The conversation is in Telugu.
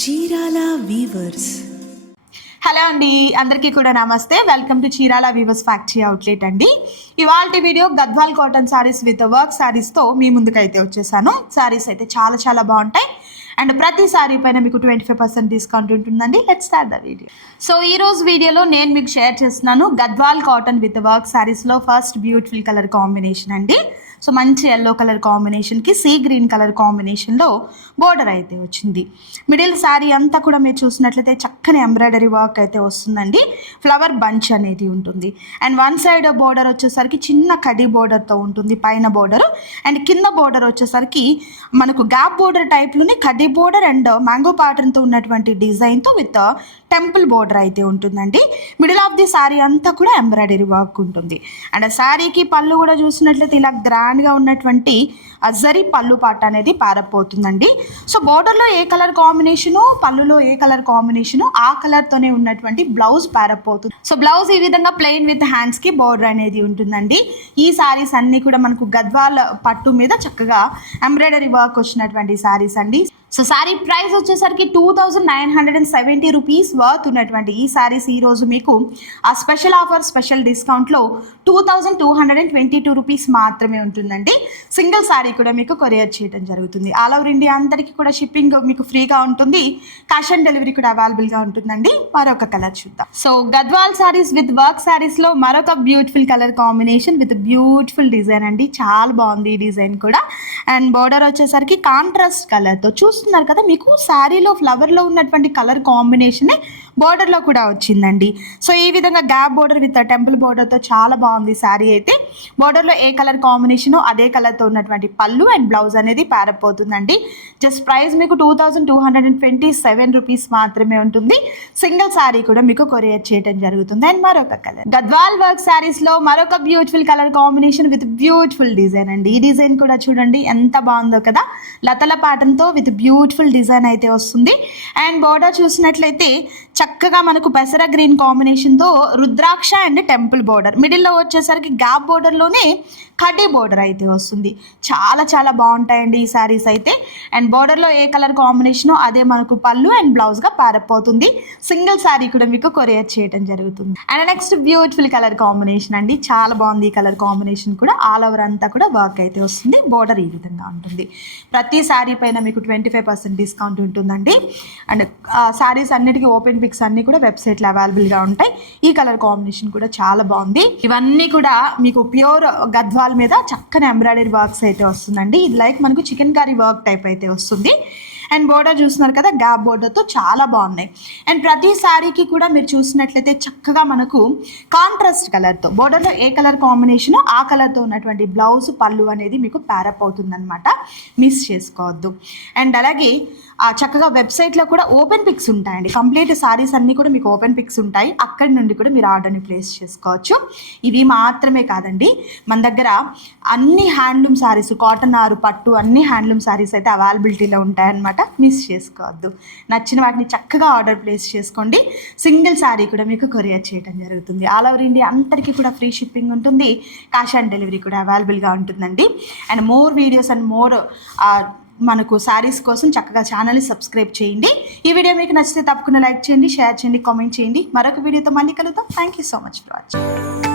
చీరాల వీవర్స్. హలో అండి, అందరికీ కూడా నమస్తే. Welcome to Chirala weavers factory outlet అండి. ఇవాళ video Gadwal cotton sarees with work శారీస్తో మీ ముందుకైతే వచ్చేసాను. శారీస్ అయితే చాలా చాలా బాగుంటాయి అండ్ ప్రతి శారీ పైన మీకు 25% డిస్కౌంట్ ఉంటుందండి. Let's start the video. So ఈ రోజు వీడియోలో నేను మీకు షేర్ చేస్తున్నాను గద్వాల్ కాటన్ విత్ వర్క్ శారీస్లో ఫస్ట్ బ్యూటిఫుల్ కలర్ కాంబినేషన్ అండి. సో మంచి ఎల్లో కలర్ కాంబినేషన్కి సీ గ్రీన్ కలర్ కాంబినేషన్లో బోర్డర్ అయితే వచ్చింది. మిడిల్ శారీ అంతా కూడా మీరు చూసినట్లయితే చక్కని ఎంబ్రాయిడరీ వర్క్ అయితే వస్తుందండి. ఫ్లవర్ బంచ్ అనేది ఉంటుంది అండ్ వన్ సైడ్ బోర్డర్ వచ్చేసరికి చిన్న కడి బోర్డర్తో ఉంటుంది పైన బోర్డర్, అండ్ కింద బోర్డర్ వచ్చేసరికి మనకు gap border టైప్లోనే kadhi border and mango ప్యాటర్న్తో ఉన్నటువంటి డిజైన్తో విత్ టెంపుల్ బోర్డర్ అయితే ఉంటుందండి. మిడిల్ ఆఫ్ ది శారీ అంతా కూడా ఎంబ్రాయిడరీ వర్క్ ఉంటుంది అండ్ శారీకి పళ్ళు కూడా చూసినట్లయితే ఇలా గ్రాండ్గా ఉన్నటువంటి జరీ పళ్ళు పాట అనేది పారపోతుందండి. సో బోర్డర్లో ఏ కలర్ కాంబినేషను, పళ్ళులో ఏ కలర్ కాంబినేషను, ఆ కలర్తోనే ఉన్నటువంటి బ్లౌజ్ పారపోతుంది. సో బ్లౌజ్ ఈ విధంగా ప్లెయిన్ విత్ హ్యాండ్స్కి బోర్డర్ అనేది ఉంటుందండి. ఈ శారీస్ అన్నీ కూడా మనకు గద్వాల్ పట్టు మీద చక్కగా ఎంబ్రాయిడరీ వర్క్ వచ్చినటువంటి శారీస్ అండి. సో శారీ ప్రైస్ వచ్చేసరికి 2970 రూపీస్ వర్త్ ఉన్నటువంటి ఈ శారీస్ ఈరోజు మీకు ఆ స్పెషల్ ఆఫర్ స్పెషల్ డిస్కౌంట్లో 2222 రూపీస్ మాత్రమే ఉంటుందండి. సింగిల్ శారీ కూడా మీకు కొరియర్ చేయడం జరుగుతుంది. ఆల్ ఓవర్ ఇండియా అందరికీ కూడా షిప్పింగ్ మీకు ఫ్రీగా ఉంటుంది. క్యాష్ ఆన్ డెలివరీ కూడా అవైలబుల్గా ఉంటుందండి. మరొక కలర్ చూద్దాం. So Gadwal saris with work శారీస్లో మరొక beautiful colour combination with beautiful design అండి. చాలా బాగుంది ఈ డిజైన్ కూడా. అండ్ బోర్డర్ వచ్చేసరికి కాంట్రాస్ట్ కలర్తో చూస్తున్నారు కదా, మీకు శారీలో ఫ్లవర్లో ఉన్నటువంటి కలర్ కాంబినేషనే బోర్డర్లో కూడా వచ్చిందండి. సో ఈ విధంగా గ్యాప్ బోర్డర్ విత్ టెంపుల్ బోర్డర్తో చాలా బాగుంది శారీ అయితే. బోర్డర్లో ఏ కలర్ కాంబినేషనో అదే కలర్తో ఉన్నటువంటి పళ్ళు అండ్ బ్లౌజ్ అనేది పారపోతుందండి. జస్ట్ ప్రైస్ మీకు 2227 రూపీస్ మాత్రమే ఉంటుంది. సింగిల్ శారీ కూడా మీకు కొరియర్ చేయడం జరుగుతుంది. అండ్ మరొక కలర్ గద్వాల్ వర్క్ శారీస్లో మరొక beautiful colour combination with beautiful design అండి. ఈ డిజైన్ కూడా చూడండి ఎంత బాగుందో కదా, లతల ప్యాటర్న్తో విత్ బ్యూటిఫుల్ డిజైన్ అయితే వస్తుంది. అండ్ బోర్డర్ చూసినట్లయితే చక్కగా మనకు పెసర గ్రీన్ కాంబినేషన్తో రుద్రాక్ష అండ్ టెంపుల్ బోర్డర్, మిడిల్లో వచ్చేసరికి గ్యాప్ బోర్డర్లోనే కడ్డీ బోర్డర్ అయితే వస్తుంది. చాలా చాలా బాగుంటాయండి ఈ శారీస్ అయితే. అండ్ బోర్డర్లో ఏ కలర్ కాంబినేషనో అదే మనకు పళ్ళు అండ్ బ్లౌజ్గా పారపోతుంది. సింగిల్ శారీ కూడా మీకు కొరియర్ చేయడం జరుగుతుంది. And next beautiful colour combination అండి. చాలా బాగుంది ఈ కలర్ కాంబినేషన్ కూడా. ఆల్ ఓవర్ అంతా కూడా వర్క్ అయితే వస్తుంది. బోర్డర్ ఈ విధంగా ఉంటుంది. ప్రతి శారీ పైన మీకు 25% డిస్కౌంట్ ఉంటుందండి. అండ్ శారీస్ అన్నిటికీ ఓపెన్ పిక్స్ అన్నీ కూడా వెబ్సైట్లో అవైలబుల్గా ఉంటాయి. ఈ కలర్ కాంబినేషన్ కూడా చాలా బాగుంది. ఇవన్నీ కూడా మీకు ప్యూర్ గద్వాల్ మీద చక్కని ఎంబ్రాయిడరీ వర్క్స్ అయితే వస్తుందండి. ఇది లైక్ మనకు చికెన్ కర్రీ వర్క్ టైప్ అయితే వస్తుంది. అండ్ బోర్డర్ చూస్తున్నారు కదా, గ్యాప్ బోర్డర్తో చాలా బాగున్నాయి. అండ్ ప్రతి శారీకి కూడా మీరు చూసినట్లయితే చక్కగా మనకు కాంట్రాస్ట్ కలర్తో బోర్డర్లో ఏ కలర్ కాంబినేషనో ఆ కలర్తో ఉన్నటువంటి బ్లౌజ్ పళ్ళు అనేది మీకు ప్యారప్ అవుతుందన్నమాట. మిస్ చేసుకోవద్దు. అండ్ అలాగే చక్కగా వెబ్సైట్లో కూడా ఓపెన్ పిక్స్ ఉంటాయండి. కంప్లీట్ శారీస్ అన్నీ కూడా మీకు ఓపెన్ పిక్స్ ఉంటాయి. అక్కడి నుండి కూడా మీరు ఆర్డర్ని ప్లేస్ చేసుకోవచ్చు. ఇవి మాత్రమే కాదండి, మన దగ్గర అన్ని హ్యాండ్లూమ్ శారీస్, కాటన్ ఆరు పట్టు అన్ని హ్యాండ్లూమ్ శారీస్ అయితే అవైలబిలిటీలో ఉంటాయన్నమాట. మిస్ చేసుకోవద్దు. నచ్చిన వాటిని చక్కగా ఆర్డర్ ప్లేస్ చేసుకోండి. సింగిల్ శారీ కూడా మీకు కొరియర్ చేయడం జరుగుతుంది. ఆల్ ఓవర్ ఇండియా అందరికీ కూడా ఫ్రీ షిప్పింగ్ ఉంటుంది. క్యాష్ ఆన్ డెలివరీ కూడా అవైలబుల్గా ఉంటుందండి. And more videos and more మనకు శారీస్ కోసం చక్కగా ఛానల్ని సబ్స్క్రైబ్ చేయండి. ఈ వీడియో మీకు నచ్చితే తప్పకుండా లైక్ చేయండి, షేర్ చేయండి, కామెంట్ చేయండి. మరొక వీడియోతో మళ్ళీ కలుద్దాం. Thank you so much for watching.